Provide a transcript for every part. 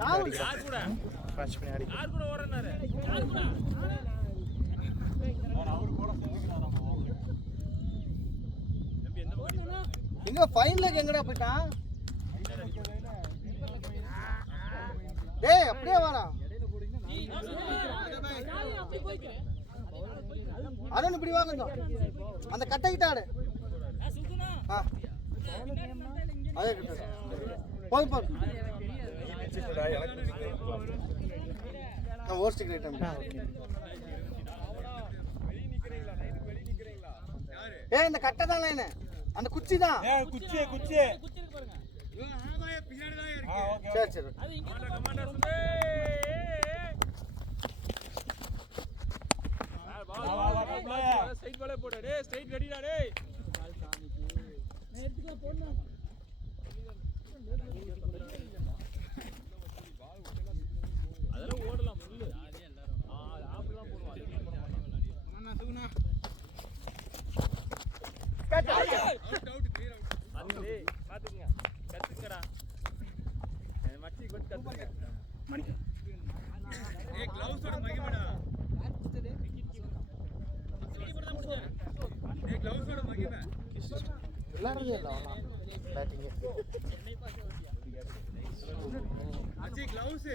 Watch பண்ணி ஆடி எங்க ஃபைனலுக்கு எங்கடா போயிட்டான்? டேய் அப்படியே வாடா. அருண் இப்படி வா கொஞ்சம். அந்த கட்டை கிட்ட ஆடு. அதே கிட்ட. போய் போ. நான் ஓஸ்ட் கிரேட். ஏய் இந்த கட்டை தான் லைன். அந்த குச்சி தான். ஏய் குச்சி குச்சி. இவன் ஆமாயே பின்னாடி தான் இருக்கு. ஓகே. சரி சரி. அது இங்க கமாண்டர் சுதே. ஸ்ட்ரைட் பாலே போடு. டேய் ஸ்ட்ரைட் ரெடிடா டேய். நேத்துக்கு போடணும். அதெல்லாம் ஓடலாம் முள்ளு. ஆப்லாம் போடுவாங்க. அண்ணா தூக்குனா. Out out clear out. அண்ணே பாத்துங்க. கத்துங்கடா. மச்சி கொஞ்சம் கத்துங்க. மணி. ஏய் க்ளவுஸ் ஓட மகிமடா. ஏய் க்ளவுஸ் ஓட மகிம. விளையாடுறதே இல்ல அவனா. பேட்டிங். மச்சி க்ளவுஸ்.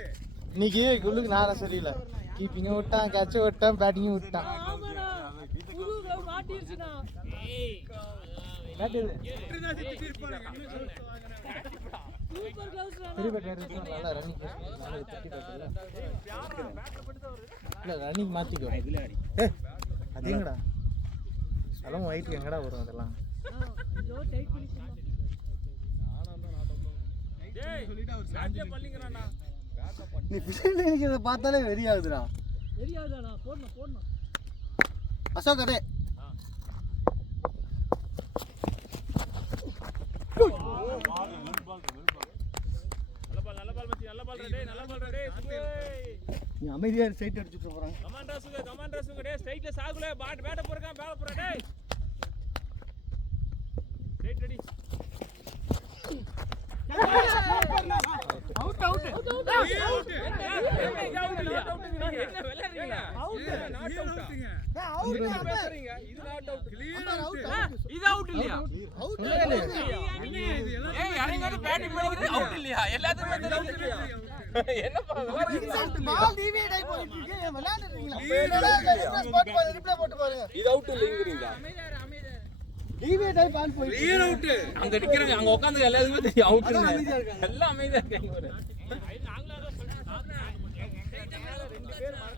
இன்னைக்கு குல்லுக்கு நான் சரியில்லை. கீப்பிங் விட்டான், கேட்ச் விட்டான், பேட்டிங் விட்டான். ஆமாடா. புது க்ளவ் மாட்டிருச்சுடா. ஏய். பேட் இது. எட்ரதா சித்தி இருப்பாங்க. சூப்பர் க்ளவ்ஸ்டா. சரி பேட் வேற நல்லா ரன்னிங் நல்லா தட்டி போட்டல. இல்ல ரன்னிங் மாத்திக்கோ. இதுல அடி. அதேங்கடா. அலம் ஒயிட் எங்கடா வரும் அதெல்லாம்? ஐயோ டைட் பண்ணிட்டா. டேய் சொல்லிட்டா அவர் சாஞ்சே பல்லிங்கறானே. நீ பின்னாடி நிக்கிறத பார்த்தாலே வெறியாகுதுடா. வெறியாகுதாடா. போடணும். அசோக் அடே. நல்ல பால் மச்சி நல்ல பால் டேய் நல்ல பால் டேய். நீ அமைதியா சைட் அடிச்சிட்டு போறாங்க. கமாண்டர் சுங்க டேய் ஸ்ட்ரைட்ல சாகுல பேட்ட போறங்க பேல போற டேய். Straight ready. Out out out out என்ன விளையாடுறீங்க? அவுட் நாட் அவுட்ங்க. அவுட் பேசுறீங்க. இது நாட் அவுட். Clear out. இது அவுட் இல்லையா? அவுட் ஏய் யாரங்க பேட்டிங் பண்ணிக்கிறது அவுட் இல்லையா? எல்லாத்துக்கும் வந்து அவுட் இல்லையா? என்னப்பா பால் டிவியேட் ஆயி போயிட்டு இருக்கு. விளையாடுறீங்களா? ஸ்பாட் பால் ரிப்ளே போட்டு பாருங்க. இது அவுட் இல்லங்கறீங்களா? டிவியேட் ஆயி பால் போயிட்டு கிளியர் அவுட். அங்க நிக்கறாங்க அங்க உட்கார்ந்து எல்லாத்துக்கும் தெரியும் அவுட் இல்ல. எல்லாம் அமைதியா இருக்காங்க பாரு.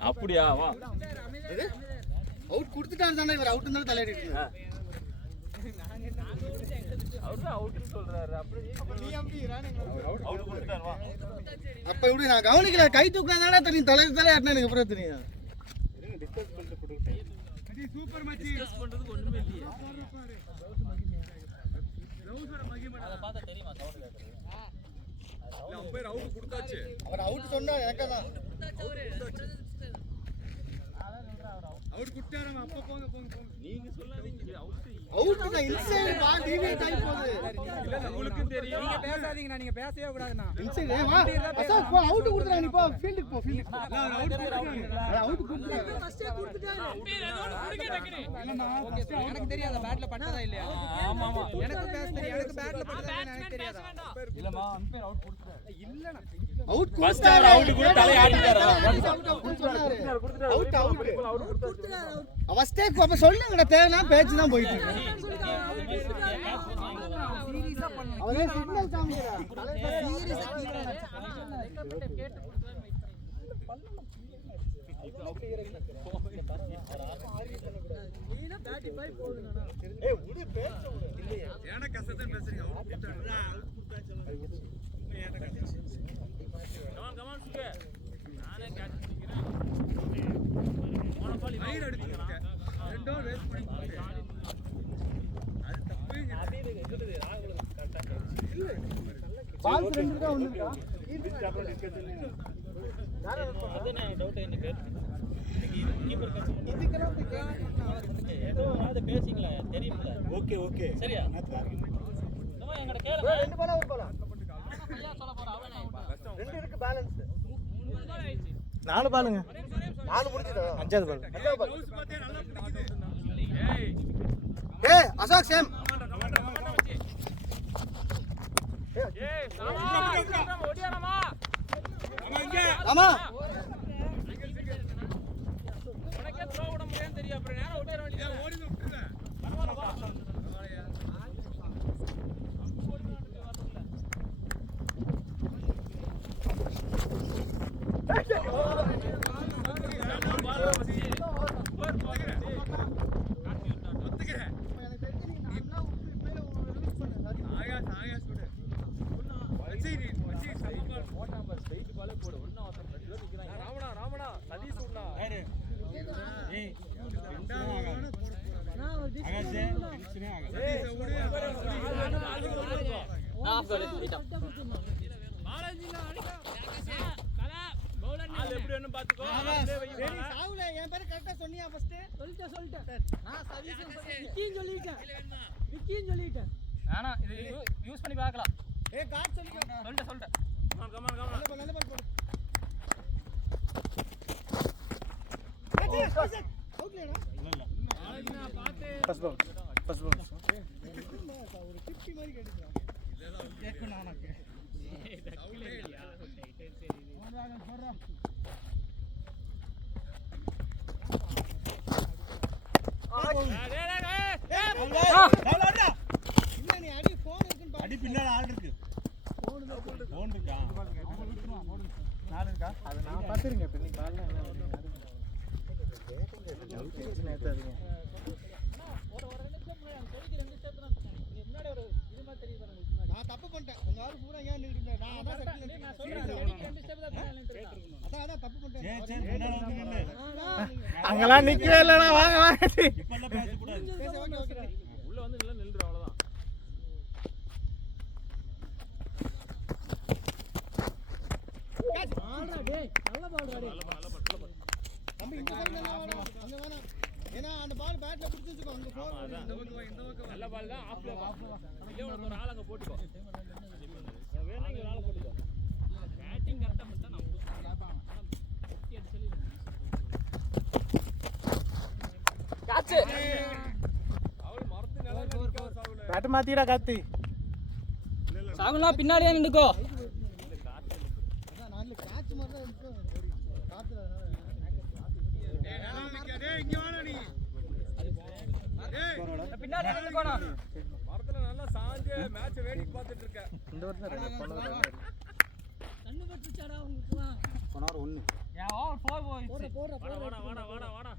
அப்படியே வா. அவுட் கொடுத்துட்டான் தானே இவர் அவுட் இருந்தாலும் தலையிட்டு இருக்காங்க. அவர் அவுட்னு சொல்றாரு. அப்புறம் நீ அம்பிறானே அவுட் கொடுத்துட்டார் வா. அப்ப இப்படி நான் கவனிக்கல. கை தூக்குனாதானே தெரியும். தலை ஆட்டினா எனக்கு அப்புறம் தெரியும். டிஸ்கஸ் பண்ணிட்டு கொடுத்துட்டேன். அடி சூப்பர் மச்சி. டிஸ்கஸ் பண்றதுக்கு ஒண்ணுமே இல்லையே. ரவுசர் மகிமடா. அத பார்த்தா தெரியுமா சவுண்ட் கேக்குது. இல்ல அம்பையர் அவுட் கொடுத்தாச்சு. அவர் அவுட் சொன்னா எனக்கதான். அவுட் கொடுத்தாரு. அப்ப போங்க. நீங்க சொல்லாதீங்க அவுட். அவுட் தான் இன்சைட் பால் டிவியேட் ஆயி போகுது. இல்ல உங்களுக்கு தெரியும். நீங்க பேசாதீங்கண்ணா. நீங்க பேசவே கூடாதுண்ணா. இன்சைட் வா. அசல் போ அவுட் குடுறா. நீ போ ஃபீல்டுக்கு போ. ஃபீல்டுக்கு அவுட் கொடுத்தாங்க. அவுட் குடுறா. ஃபர்ஸ்டே கொடுத்துட்டாரு. அம்பையர் ஏதோ ஒன்னு குடுங்க டக்கனே. இல்லண்ணா எனக்கு தெரியாத பேட்ல பட்டதா இல்லையா? ஆமா எனக்கு பேச தெரியும். எனக்கு பேட்ல பட்டதா எனக்கு தெரியாதா? இல்லமா அம்பையர் அவுட் கொடுத்தாரு. இல்லண்ணா அவுட் ஃபர்ஸ்ட் ஓவர் அவுட் கூட தலை ஆட்டிட்டாரா? அவுட் கொடுத்துட்டாரு. ஃபர்ஸ்டே அப்ப சொல்லுங்கடா. தேவலாம் பேச்சு தான் போயிட்டு இருக்கு. சீரியஸா பண்ணு. அவரே சிக்னல் காமிக்கிறா. சீரியஸா கீழ நீனா 35 போடுங்கடா. ஏய் உடு பேச்ச உடு. இல்லையா? ஏன கஷ்டத்தை பேசுறீங்க. அவுட் கொடுத்தாரு. அவுட் கொடுத்தாச்சு. ஏன கஷ்டம். கமான் சுகே. நானே கேட்ச் பிடிக்கிறேன். போன பால் ரைட் அடிச்சீங்க. ரெண்டோ வேஸ்ட் பண்ணிட்டீங்க. அது தப்புங்க. அதே இருக்குது. ராகுல கரெக்ட்டா. இல்ல. பால் ரெண்டு தான் வந்துடா. அதுனே டவுட் எனக்கு. கீப்பர் கட்சி இதுக்கெல்லாம் போய் ஏதோ அது பேசிங்களா தெரியும்ல. ஓகே சரியா? நம்ம எங்கட கேளுங்க. ரெண்டு பாலா ஒரு பாலா. ஐயா சொல்ல போற அவனே. 2 இருக்கு பேலன்ஸ். 3 பால் ஆயிடுச்சு. 4 பாலுங்க. 4 முடிஞ்சுதா? 5வது பால். ஏய் அசோக் சேம் ஏய் சாமா ஓடியானமா ஆமா உனக்கே த்ரோ விட முடியாதுன்னு தெரியும் அப்புறம் நேரா ஓடிற வேண்டியது ஓடி விட்டுருங்க பரவாயில்ல வா ராமனா சதீஷ் உண்ணா நான் ஒரு ஆள் எப்படி வேணும் பாத்துக்கோ சாவுல என் பேர் கரெக்ட்டா சொன்னியா ஃபர்ஸ்ட் சொல்லிட்டேன் நான் சதீஷ் விக்கின்னு சொல்லிட்டேன் ஆனா இது யூஸ் பண்ணி பார்க்கலாம் ஏய் காட் சொல்லிட்டேன் சொல்லிட்டேன் கமான் நல்ல பால் போடு அவுட்லடா ஃபர்ஸ்ட் பால். First ball. ஒரு 50 மாதிரி கேட்டுடா கேட்கணும் உனக்கு இல்ல நீ அடி போன் இருக்குன்னு பாரு அடி பின்னால ஆள் இருக்கு. போன் இருக்கா? 4 இருக்கா? அது நான் பாத்துறேங்க. இப்ப நீ காலைல என்ன கேட்டிங்க? டவுட் இருந்துச்சு நேத்தாதீங்க. நான் தப்பு பண்ணிட்டேன் உங்க ஆளு பூரா ஏன் நின்னுட்டு நான் அதான் தப்பு பண்ணிட்டேன் சரி பின்னால வந்து நில்லு. அங்கலாம் நிக்கவே இல்லடா. வாங்க வாங்க. இப்பெல்லாம் பேச கூடாது. ஓகே உள்ள வந்து நில்லுற அவ்வளவுதான் பால்ரா டேய் நல்ல பால்ரா டேய் நம்ம இந்த சைடுல வேணாம் அங்க வேணாம் ஏன்னா அந்த பால் பேட்ல புடிச்சு வச்சுக்கோ அங்க போ இந்த பக்கம் நல்ல பால் தான் ஆஃப்ல இல்ல உனக்கு ஒரு ஆள் அங்க போட்டுக்கோ வேணா இங்க ஆள போட்டுக்கோ பேட்டிங் கரெக்ட்டா பண்ணா நான் குட்டி அடி சொல்லி காச்சு அவள் மரத்து நிலையில நிக்கா சாவுல பேட் மாத்திடா காத்தி. சாகுனா பின்னாடியே நின்னுக்கோ அதான் நான் கேட்ச் மாதிரி தான் இருக்கு காத்துல பின்னாடியே நின்னுக்கோனா மரத்துல நல்லா சாஞ்சு மேட்ச் வேடிக்கை பார்த்துட்டு இருக்க இந்த வருஷம் 2 போன வருஷம் கண்ணு பட்டுச்சாடா உங்களுக்குலாம் போனார் 1. யா ஓவர் 4 போய் போடுற வாடா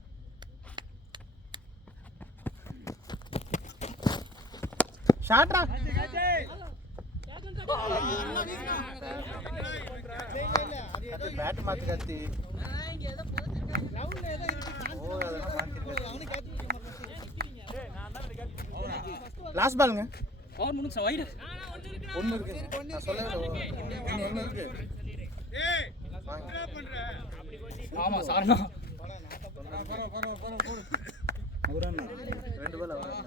ஷாட்ரா. இல்ல அது அது பேட் மாத்தி காத்தி. இங்க ஏதோ புதைச்சிருக்காங்க கிரவுண்ட்ல ஏதோ இருக்கு ஓ அதெல்லாம் மாத்திருக்காரு. அவனு கேட்ச் பிடிக்க மாட்டான் ஏய் நான் தான் கேட்ச் லாஸ்ட் பாலுங்க. பவர் முனுக்கு வைடு 1 இருக்கு. நான் சொல்லவே இல்லை. இன்னும் 1 இருக்கு. ஏய் வாங்க. என்ன பண்ற ஆமா சாரனா அவரான 2 பால் அவரான.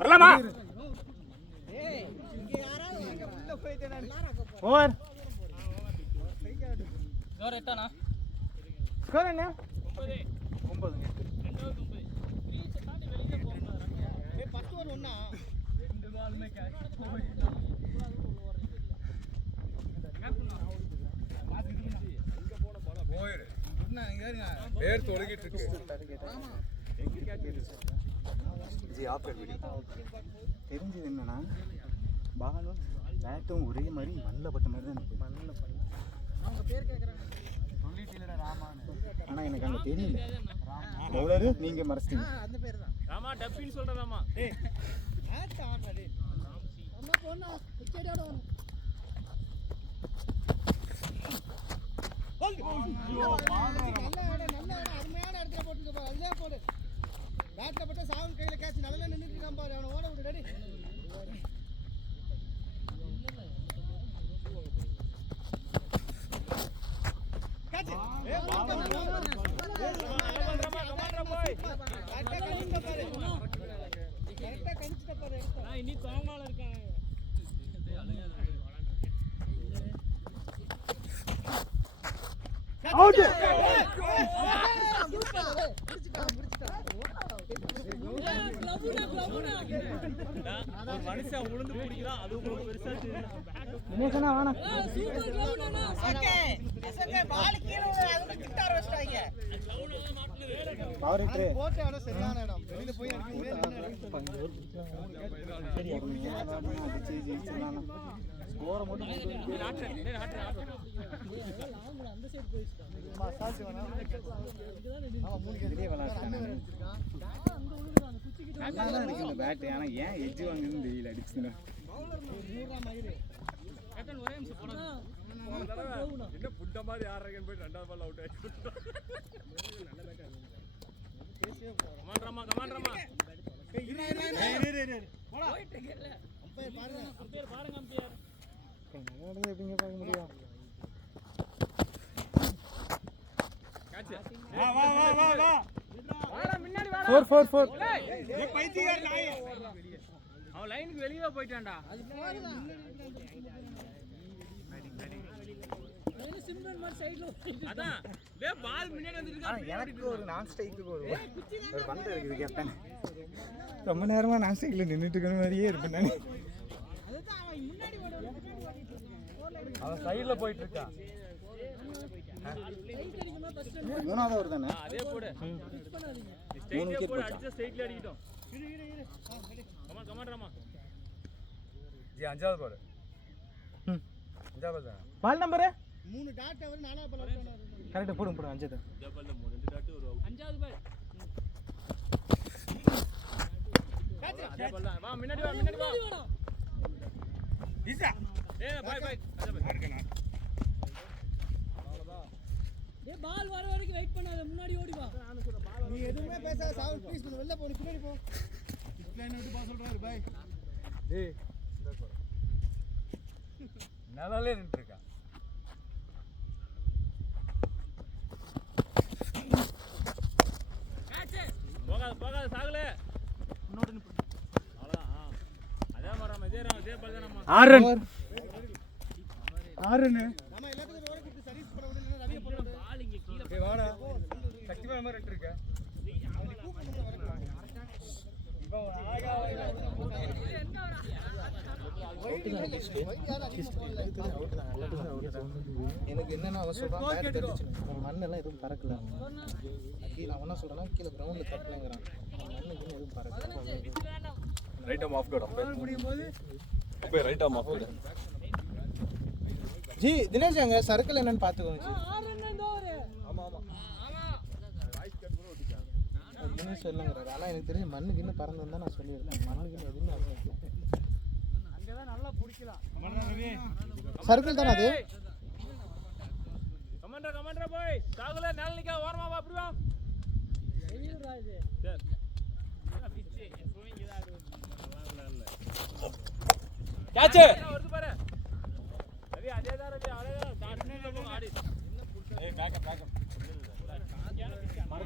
வரலாமா? ஏய் இங்க யாராவது அங்க உள்ள போயிட்டே நான் ஓவர். ஜோர் எட்டானா ஸ்கோர் என்ன? 9 9ங்க. 2 ரீச் தாண்டி வெளியில போறாங்க ஏய் 10 ஓவர் ஒண்ணா ரெண்டு பாலுமே கேட்ச் பேர் தொலைகிட்டு இருக்கு ஜி ஆஃப் தெரிஞ்சது என்னன்னா பாலும் பேட்டும் ஒரே மாதிரி மண்ணில் பட்ட மாதிரி தான் எனக்கு மண்ணில் அவங்க பேர் கேக்குறாங்க சொல்லிட்டீங்களா ராமான்னு. ஆனால் எனக்கு அங்கே தெரியல. பவுலரு நீங்கள் மறைச்சிட்டீங்க. அந்த பேர் தான் ராமா டப்பின்னு சொல்றதாமா மேட்ச் ஆடுறா டேய் நம்ம போனா விக்கெட்டோட வரணும் நல்ல அருமையான இடத்துல போட்டுக்க பாரு அதுலயே போடு பேட்ல பட்ட சாவல் கையில கேட்ச் நல்லா நின்னுட்டு இருக்கான் பாரு அவனை ஓட விடு டேடி இன்னைக்கு கோங்கால இருக்காங்க. அவுட் ஒரு மனுஷன் உளுந்து பிடிக்கிறான் அது உங்களுக்கு பெருசா தெரியல. தினேஷனா வாணா சூப்பர் கிளவுனா பவர் ஹிட்டர் போட்டு ஆனா சரியான இடம் வெளியில போய் அடிக்கும் சரி அடிச்சு ஜெயிச்சிடலாம் ஸ்கோரை மட்டும் அந்த சைடு போயிடுச்சு. மசாஜ் வேணா ஆமா 3 பெரிய விளையாட்டானே அந்த உழுகுது அந்த குச்சிக்கிட்ட நல்லா தான் இருக்கு இந்த பேட் ஆனா ஏன் எட்ஜ் வாங்குதுன்னு தெரியல அடிச்சுனா என்ன புட்ட மாதிரி ஆடுறீங்கன்னு போய் ரெண்டாவது பால் அவுட் ஆயிடுச்சு. கமாண்டராமா கமாண்டராமா அம்பையர் பாருங்க அம்பையர் பாருங்க அம்பையர். எப்படிங்க பார்க்க முடியும் கேட்ச் வா வா வா வா வா 4 ஏ பைத்தியக்கார நாயே. அவன் லைனுக்கு வெளியே போயிட்டான்டா. அது சிம்ரன் மாதிரி சைடுல போயிட்டு அதான் டேய் பால் முன்னாடி வந்துட்டு ஆனா எனக்கு ஒரு நான் ஸ்ட்ரைக்கு ஒரு பந்து இருக்குது கேப்டன் ரொம்ப நேரமா நான் ஸ்ட்ரைக்ல நின்னுட்டு இருக்கிற மாதிரியே இருப்பேன் நான் அவன் சைடுல போயிட்டு இருக்கான். லைட் அடிக்குமா ஃபர்ஸ்ட் மூணாவது ஒரு தானே அதே போடு மிஸ் பண்ணாதீங்க. ஸ்ட்ரைட்டே போடு அடிச்ச ஸ்ட்ரைட்ல அடிக்கட்டும். கமான் கமாண்டராமா ஜி அஞ்சாவது போடு. அஞ்சாவது தான் பால் நம்பர் 3 டாட் அவர் 4வது பால் அவுட் ஆனாரு கரெக்ட் போடுங்க அஞ்சாவது அஞ்சாவது பால்ல 2 டாட் ஒரு அவுட். அஞ்சாவது பால். அதே பால் தான். வா முன்னாடி வா முன்னாடி வா. வேணும். ஈசா ஏய் பாய் பாய் அஞ்சா பாய். இருக்கேனா டேய் பால் வர வரைக்கும் வெயிட் பண்ணாத முன்னாடி ஓடி வா. நீ எதுவுமே பேசாத சாவு ப்ளீஸ் கொஞ்சம் வெளில போ நீ பின்னாடி போ லைன் விட்டு பா சொல்றாரு பை டேய் இந்த போடு. நல்லாலே நின்னு இருக்கா. போகாத போகாத சாகல. இன்னொரு நிப்பு. அவ்வளவுதான். அதே மாதிரி இதே பால் தான் நம்ம. 6 ரன் நம்ம எல்லாத்துக்கும் ரோட கொடுத்து சர்வீஸ் பண்ண விடல ரவிய போடுறது பால் இங்க கீழ டேய் வாடா சக்திமா மாதிரி ரெண்டு இருக்க எனக்கு என்னன்னா அவன் சொல்றான் பேட் தட்டிச்சு மண்ணெல்லாம் எதுவும் பறக்கல கீழே அவன் என்ன சொல்றான் கீழே கிரவுண்ட்ல தட்டலங்கறான் மண்ணுக்கு எதுவும் பறக்கல ரைட் ஆம் ஆஃப் கோட் அம்பையர் முடியும் போது அம்பையர் ரைட் ஆம் ஆஃப் கோட். ஜி தினேஷ் அங்க சர்க்கிள் என்னன்னு பாத்துக்கோங்க ஜி 6 ரன் இந்த ஓவர். ஆமா ஆமா தினேஷ் இல்லங்கறாரு ஆனா எனக்கு தெரிஞ்சு மண்ணுக்கு இன்னும் பறந்து நான் சொல்லிருக்கேன் மண்ணுக்கு எதுவுமே அங்கதான் நல்லா புடிக்கலாம் மண்ணா ரவி சர்க்கிள் தானே அது கமாண்டரா போய் சாகல நாள் நிக்க ஓரமா வா அப்படி வா. வெளியூரா இது. சரி பிச்சி ஸ்விமிங் இதா அது இல்ல கேட்ச் வருது பாரு ரவி அதேதான் ரவி அவ்வளவுதான் டாட்னே போங்க ஆடி ஏய் பேக்கப்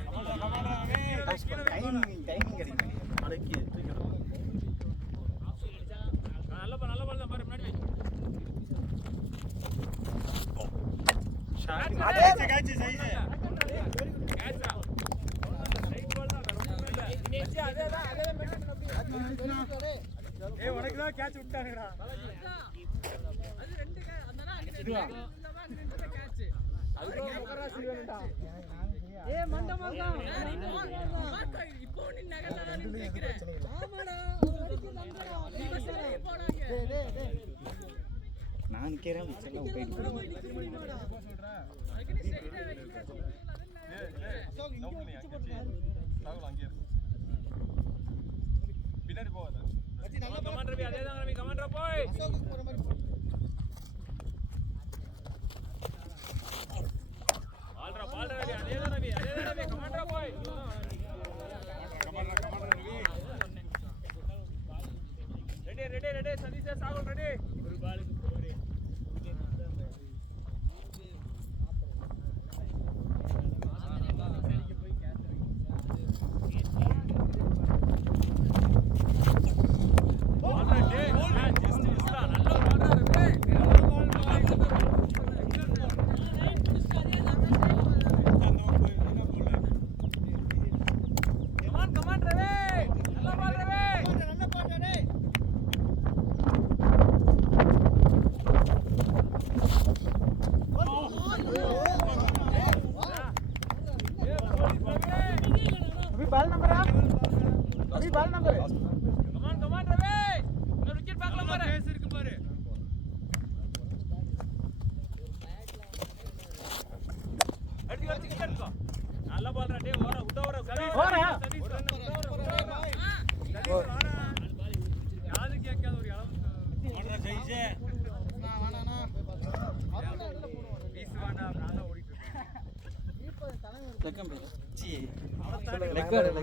கமாண்டா ரவி டைமிங் கிடைக்கும் அடக்கி தூக்கிடும் நல்ல பால் தான் பாரு முன்னாடி வை. காட்சி சைஸ் கேட்ச்ரா ரைட் பால் தான் ரொம்ப இல்ல நெச்சி அதேதான் மெயின்டைன் அப்படி ஏய் உனக்கு தான் கேட்ச் விட்டாங்கடா அது ரெண்டு அந்தனா அங்க நின்னுட்ட கேட்ச். ஏய் மண்டமாங்கா இப்போ நீ நகர்ல நிக்கிறே. ஆமாடா ஒரு அடிக்கு நம்பறா. நீ பஸ்ல போறாங்க. டேய் டேய் டேய் நான் நிக்கிறேன் விச்செல்லாம் போய் நிக்க முடியுமாடா? அதுக்கு நீ ஸ்ட்ரைட்டா வெச்சிக்க சொல்றீங்க அதென்ன? சோ இங்க ஒரு பிச்சு போட்டுறாரு சாகல அங்கே பின்னாடி போவாத அச்சி நல்ல கமாண்டர் ரவி அதேதான் ரவி கமாண்டரா போய் அசோக்கு போற மாதிரி போ பால்ரா ரவி அதேதான் ரவி கமாண்டரா போய் கமாண்டா ரவி ரெடி சதீஷ் சாகுல் ரெடி ஒரு பாலுக்கு போறே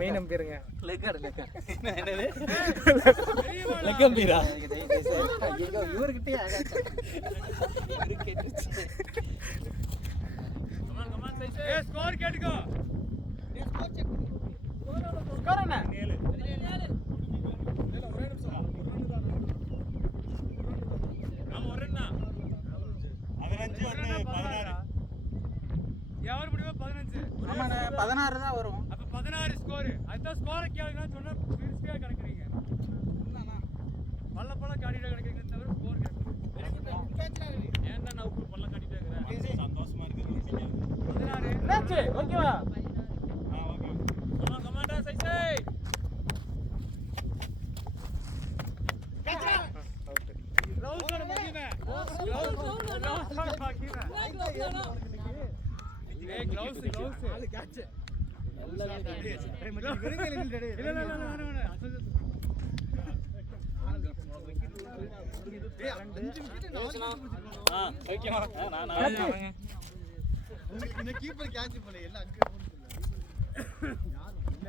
மெயின் அம்பீருங்க. ஸ்கோர் கேட்டுக்கோ. ஸ்கோர் என்ன? ஆமா ஒரு ரன் தான். 15 16. யார் முடிவு 15? ஆமாண்ணே 16 தான் வரும். அப்ப 16 ஸ்கோர். அதுதான் ஸ்கோரை கேளுங்கன்னு சொன்னா பெருசா கணக்குறீங்க. பல்ல பல்ல காடிட கணக்குறீங்க தவிர ஸ்கோர் கேட்கல. ஏன்டா நான் உப்பு பல்ல காடிட்டே இருக்கறேன். சந்தோஷமா இருக்கு. 16. என்னாச்சு? ஓகேவா? ஓகே. கமாண்டா சைசை. கேட்சா. ரவுஸ் பண்ண முடியுமே. ரவுஸ் பண்ண பாக்கினா. ஏய் க்ளவுஸ் ஆளு கேட்ச். எல்லாம் விருங்கல இல்ல ஏய் 5 விக்கெட் 4 ஓகேமா? நான் உங்களுக்கு இந்த கீப்பர் கேட்ச் பண்ணல எல்லாம் அங்க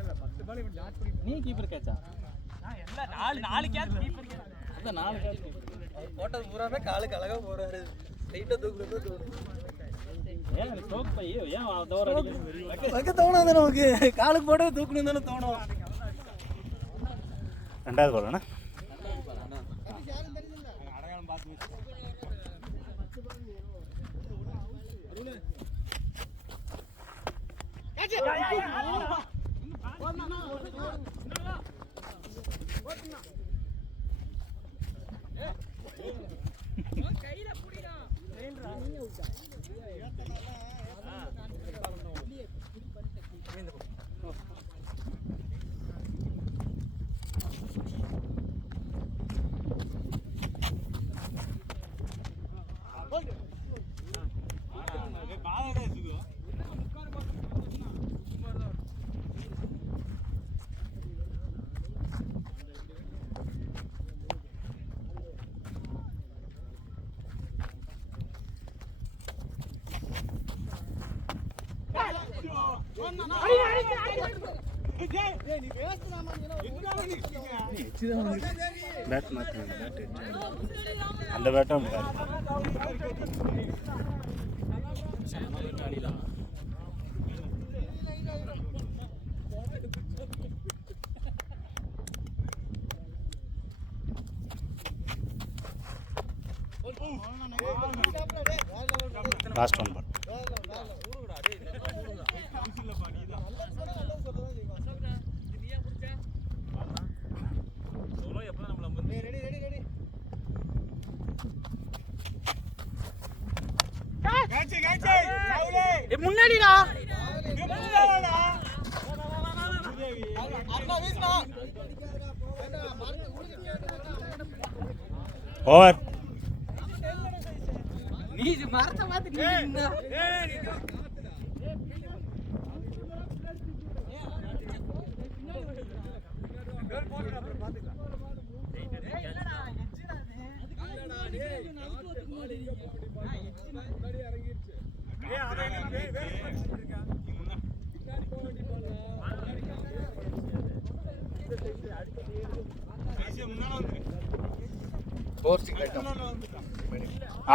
இல்ல 10 பால் இவன் லாட் பண்ணி நீ கீப்பர் கேட்சா? நான் எல்லாம் 4 கேட்ச் கீப்பர் கேட்ச். அத 4 கேட்ச். போட்டது பூராமே காலுக்கு அழகா போறாரு. ரைட்டா தூக்குறது தோணும். ஏன் ஸ்ட்ரோக் பை ஏன் தோற அடிக்குது? வைக்க தோணாது நமக்கு. காலுக்கு போட தூக்கணும் தானே தோணும். ரெண்டாவது பால் அண்ணா. யாரும் தெரியல அடையாளம் பார்த்து கையில புடிடா. பேட் மாற்றுங்க. பேட் அந்த பேட்டும் லாஸ்ட் ஒன் பால். முன்னாடிடா ஓவர். நீ மரத்தை பார்த்து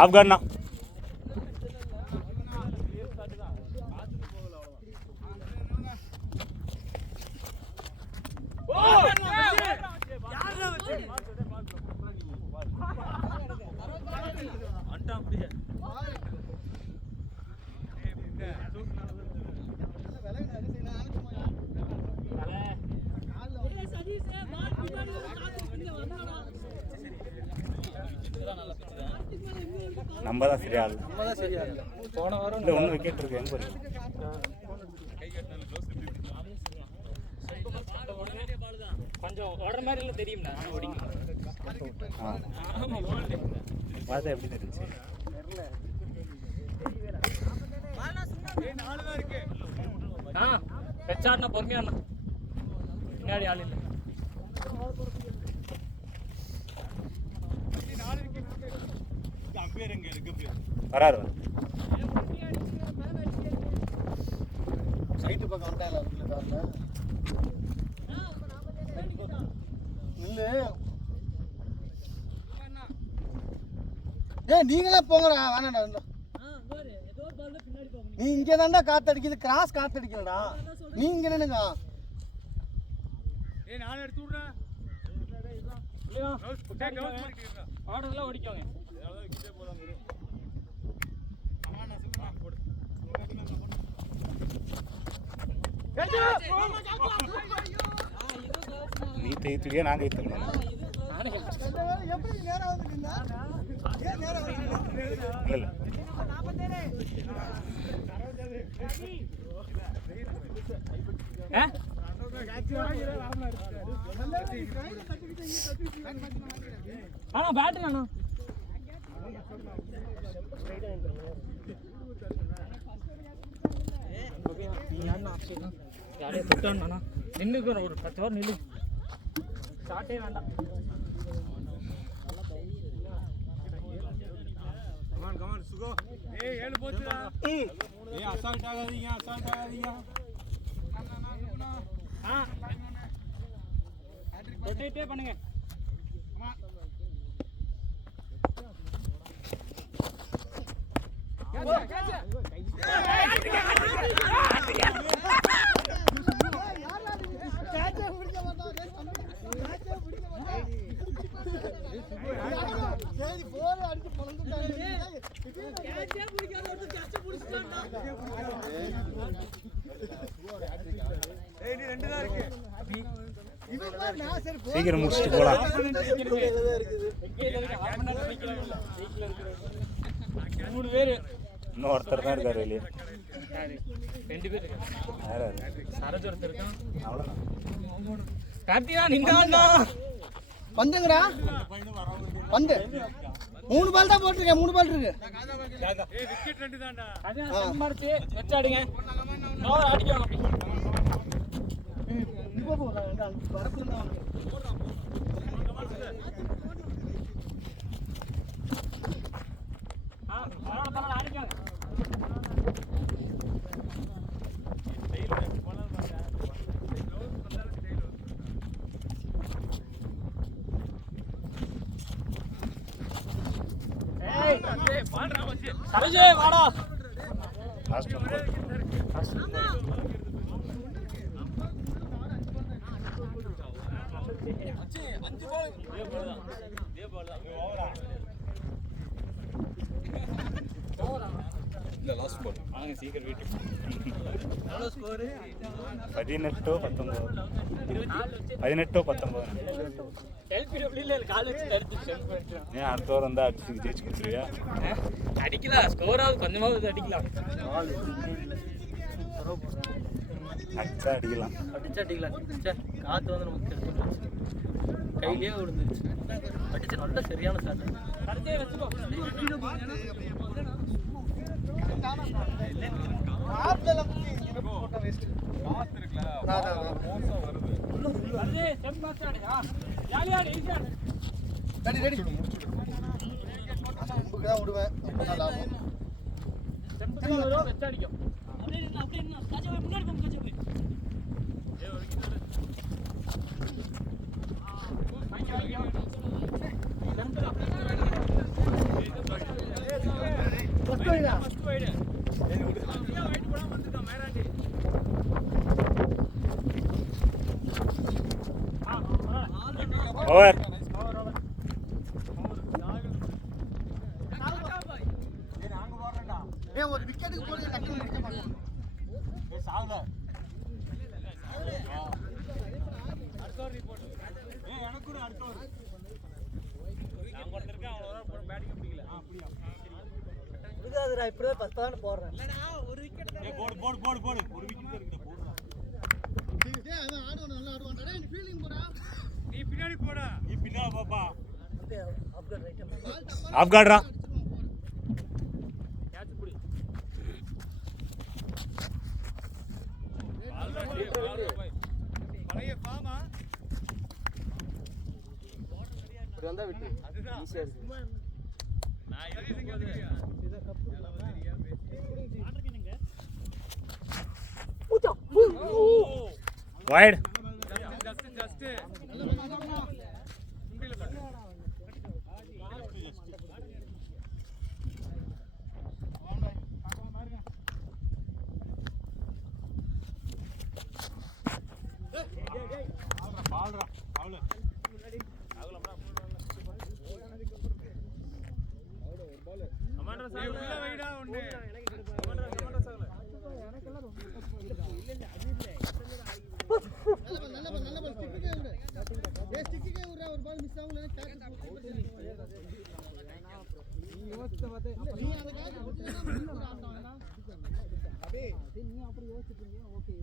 ஆப்கான்னா நம்ம தான் சரியா இல்லை. போன வாரம் இல்லை ஒன்று விக்கெட் இருக்கு. எங்கே போறீங்க? கொஞ்சம் ஓடுற மாதிரி எல்லாம் தெரியும்டா. ஓடிங்க பார்த்தா எப்படி தெரிஞ்சு? பெச்சாடினா பொறுமையாண்ணா. பின்னாடி ஆள் இல்லை. வராரு ரைட்டு பக்கம் வந்துட்டாங்க அதுக்குள்ள காரில் நில்லு. ஏய் நீங்களே போங்கடா வேணாண்டா இருந்தா. நீ இங்கே தாண்டா காத்தடிக்குது, கிராஸ் காத்தடிக்கலடா. நீ இங்கே நின்னுங்க. ஏய் நான் எடுத்து விடுறேன் இல்லையா ஆர்டர்லாம் ஓடிக்கோங்க அதாவது கிட்டே போறாங்க அம்மா நான் சொல்றேன் போடு நீ தேய்த்துடியா நான் தேய்த்துக்கணும் எப்படி நேரம் வந்து நின்னா? ஏன் நேரம் வந்து நின்னா? இல்லை ஆனா பேட்டரி அண்ணா யாரையும் தொட்டான் நின்னுக்கு ஒரு 10 வாரம் நில்லு ஸ்டார்ட்டே வேண்டாம் கமான் சுகோ ஏய் ஏழு போச்சுடா ஏய் அசால்ட் ஆகாதீங்க ரொட்டேட்டே பண்ணுங்க சரி போர் அடிச்சு பொளந்துட்டாங்க. சீக்கிரம் முடிச்சுட்டு போகலாம். மூணு பேரு இன்னும் ஒருத்தர் தான் இருக்காரு வெளியே. 2 பேர் யாரு சரஜ் ஒருத்தர் இருக்கான் அவ்வளோதான். கார்த்திகா நின்றாண்டா வந்துங்கடா வந்து 3 பால் தான் போட்டிருக்கேன். 3 பால் இருக்கு. ஏய் விக்கெட் 2 தான்டா அதான் சம்மர்ச்சி வெச்சாடுங்க ஓவர் அடிக்கலாம் அப்படி இப்போ போறாங்க வரப்பு தான் பரவாயில்ல அடிக்கலாம் சரஜே வாடா லாஸ்ட் சீக்கிரம் வீட்டுக்கு 18-19 எல்பிடபிள்யூல கால் வச்சு தடுத்து ஏன் அடுத்த வாரம் வந்தால் அடிச்சு ஜெயிச்சு கொடுத்துருவியா? அடிக்கலாம் ஸ்கோராவது கொஞ்சமாவது அடிக்கலாம் அடிச்சா அடிக்கலாம். காற்று வந்து நமக்கு எடுத்துட்டு கையிலேயே விழுந்துருச்சு. அடிச்சு நல்ல சரியான சாட்டு. கடைசியே வச்சுக்கோ ஆப்ல போட்ட வேஸ்ட் காத்து இருக்குல மோசம் வருது அடே ஸ்டெப் மாஸ்டர் அடியா ஜாலியா அடி ஈஸியா ரெடி ரெடி அம்புக்கு தான் விடுவேன். அப்பதான் லாபம். ஸ்டெப் வரும் வெச்ச அடிக்கும் அப்படியே காஜா போய் முன்னாடி போங்க காஜா போய் ஃபர்ஸ்ட் வைடா. ஓவர். ஏய் ஒரு விக்கெட்டுக்கு போறது டக்குனு நிக்க மாட்டோம். ஏய் சாவுல அடுத்த ஓவர் ரிப்போர்ட் ஏய் எனக்கு ஒரு அடுத்த ஓவர் நான் கொண்டிருக்கேன் அவ்வளவு நேரம் பேட்டிங் பிடிக்கல அப்படியே இதுதாதுடா இப்படியே 10 தான் போடுறேன். ஒரு விக்கெட் ஏய் போடு ஒரு விக்கெட் இருக்குடா போடுடா டேய் அவன் ஆடுவான் நல்லா ஆடுவான். டேய் நீ ஃபீலிங் போடா. நீ பின்னாடி போடா நீ பின்னாடி பாப்பா அப்படியே அப்டேட் ரைட் ஆஃப் கார்டா. கேட்ச் புடி பழைய ஃபார்மா இப்படி வந்தா விட்டு அதுதான் ஈஸியா இருக்கு. நான் இருக்கும்போது இத கப்பு பூச்சா வைட் ஜஸ்ட் கமாண்டர் சார் உள்ள வைடா ஒண்ணு கமாண்டர் சார் நல்ல பால் ஸ்டிக்கே விடு ஏ ஸ்டிக்கே விடுற ஒரு பால் மிஸ் ஆகும்ல கேட்ச் நீ யோசிச்சு பாத்து நீ அந்த கேட்ச் போட்டுனா முன்ன ஆடுறானா அபே நீ அப்படி யோசிச்சீங்க ஓகே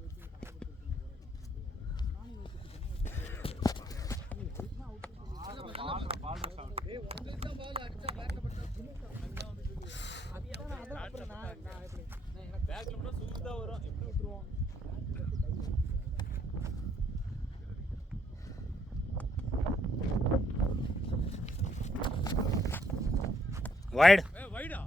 வைட் வைடா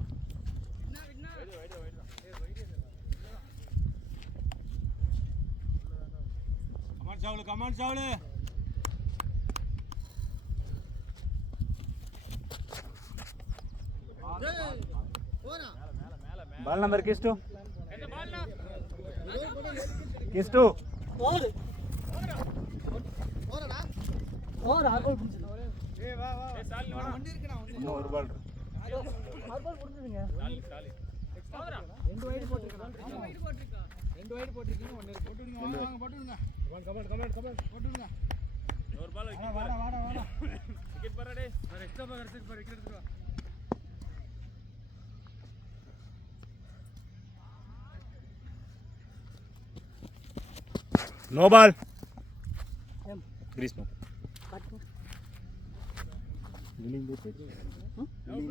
கமான் சாவல போடா பால் நம்பர் கிஸ்டு என்ன பால்னா கிஸ்டு போடு போறடா போடு ஆகோல் புடிச்சு ஏய் வா வா ஏய் சாலி வாடா வண்டி இருக்குடா இன்னும் ஒரு பால் ஆகோல் புடிச்சுங்க சாலி போடா ரெண்டு வைட் போட்டுருக்கா ரெண்டு வைட் போட்டுருக்கீங்க ஒன்னு இருக்கு போட்டுடுங்க வாங்க போட்டுடுங்க கமான் போட்டுடுங்க ஒரு பால் விக்கெட் வாடா விக்கெட் பாரு டேய் வேற எக்ஸ்ட்ரா பால் எடுத்து பாரு விக்கெட் எடுத்து வா நோ பால் கிரீஸ்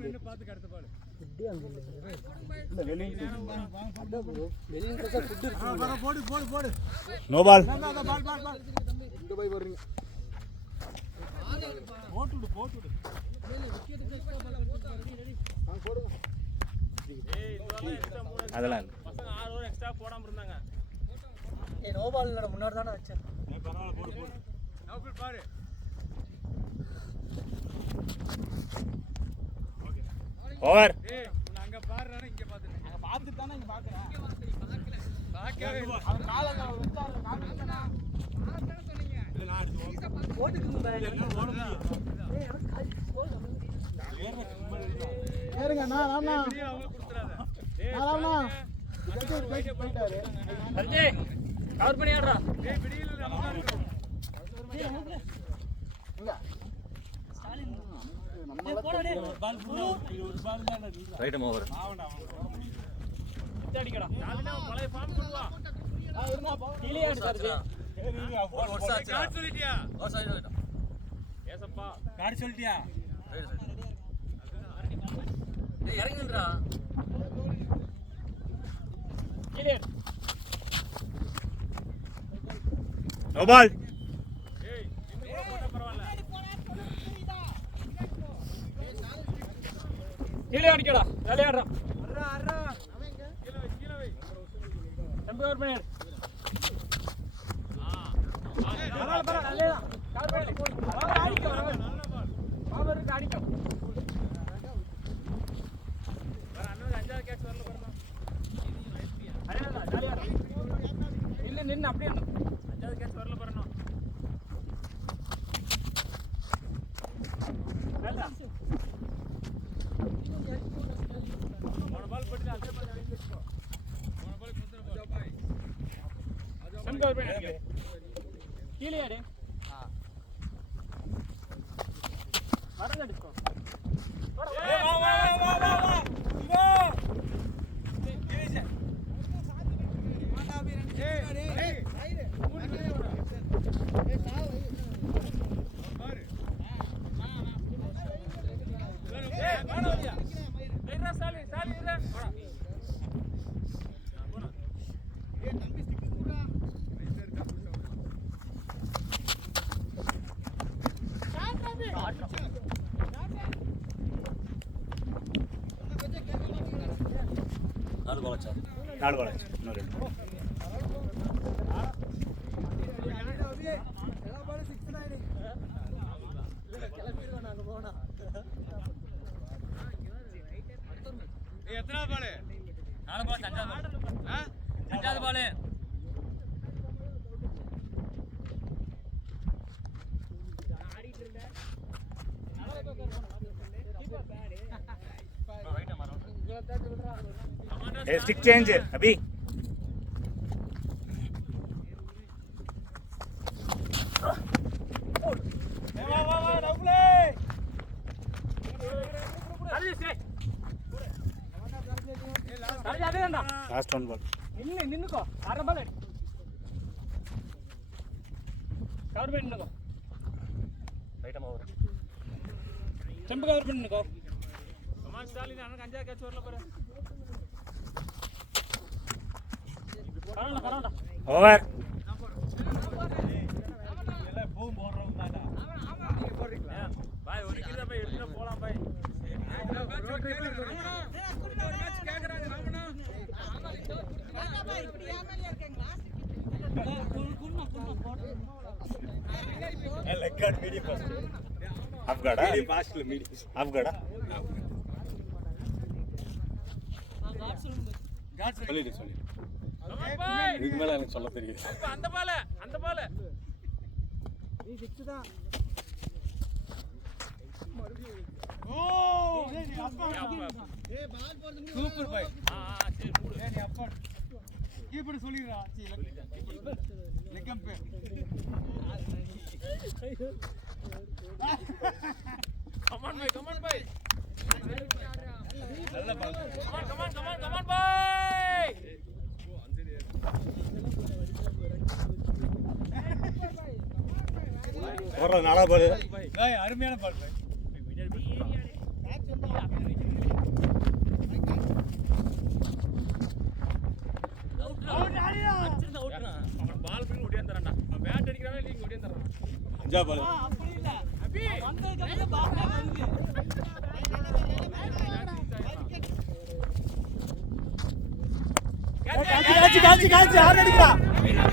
என்ன பாத்து அடுத்த பால் போடு நோ பால் பால் இந்த போய் வர்றீங்க போட்டுடு போடுங்க ஏய் இதெல்லாம் எக்ஸ்ட்ரா 3 அதெல்லாம் பசங்க 6 ஓவர் எக்ஸ்ட்ரா போடாம இருந்தாங்க ஏய் நோ பால் இல்லடா முன்னாடி தான வச்சேன் பரவாயில்லை போடு நவுபில் பாரு ஓவர் ஏய் உன்னை அங்க பாருறானே இங்க பாத்துட்டேன் அங்க பாத்துட்டு தானே இங்க பாக்குறேன் பாக்கவே இல்ல அவன் கால வச்சால காமிச்சனா நான் சொன்னீங்க இல்ல நான் அடிச்சு போட்டுக்குங்க என்ன ஓடுதா ஏய் எனக்கு கால் போடு ஏறுங்க நான் ராமனா நீ அவங்க குடுத்துறாத ஏய் ராமனா ஜல்தி போயிட்டாரு சஞ்சே கவர் பண்ணி ஆடுறா ஏய் விடியல நம்ம தான் இருக்கோம் இங்க ரைட் ஓவர் அடிக்கடா நாளைக்கு பழைய ஃபார்ம் கொண்டு வா கீழே ஆடு சர்ஜே கார்டு சொல்லிட்டியா ஏசப்பா கார்டு சொல்லிட்டியா ஏய் இறங்குங்கடா கீழே நோ பால் ஏய் இன்னும் போட்டா பரவாயில்ல கீழே அடிக்கடா விளையாடுறா கீழ வை தம்பி கவர் பண்ணி இல்ல நின்று அப்படியே 5வது கேட்ச் வரல பாருங்க போன பால் போட்டு அதே பால் அடிச்சு வெச்சுக்கோ போன பால் குத்துற பால் கவர் பண்ணி கீழே ஆடு வரது அடிச்சோ ஏய் வா வா வா வா வா இவோ நாலு பால் ஆச்சு இன்னும் ரெண்டு எல்லா பாலும் 6 தான் கிளம்பிடுவோம் நாங்க போனா. எத்தனை பால்? 4 பால், 5வது பால். 5வது பால். स्टिक चेंज अभी लास्ट वन बॉल నిన్నుకో 6 బాల్ కవర్ పెట్టి నిన్నుకో ரைட் ஓவர். చెంప కవర్ పెట్టి నిన్నుకో. கமான் ஸ்டாலின் அண்ணனுக்கு 5 கேட்ச் வரல பாரு. கரண்டா ओवर எல்லாம் பூம் போடுறவங்க தான்டா. பாய் ஒரு கிலோ போய் எடுத்து போலாம் பாய். लेग मीडियम फर्स्ट हाफ गाड़ा मीडियम फास्ट मीडियम हाफ गाड़ा சொல்லிடு கமான் பாய். இதுக்கு மேல எனக்கு சொல்ல தெரியாது. அப்ப அந்த பால் நீ 6 தான். Super boy. சரி மூடு. நீ அப்பா கீப்பர் சொல்லிடுறா. Leg umpire. Come on boy. நல்ல பால். கமான் பாய். ஓடுற நாளா பால் பாய் அருமையான பால் பாய். அவன் பால் பிடிங்க ஓடியாந்துறான்டா. அவன் பேட் அடிக்கிறானே லீக் ஓடியாந்துறான். அஞ்சா பால் அப்படி இல்ல. அபி வந்ததுக்கு அப்புறம் பால் வருது. காட்சி யார் அடிக்கிறா? இல்ல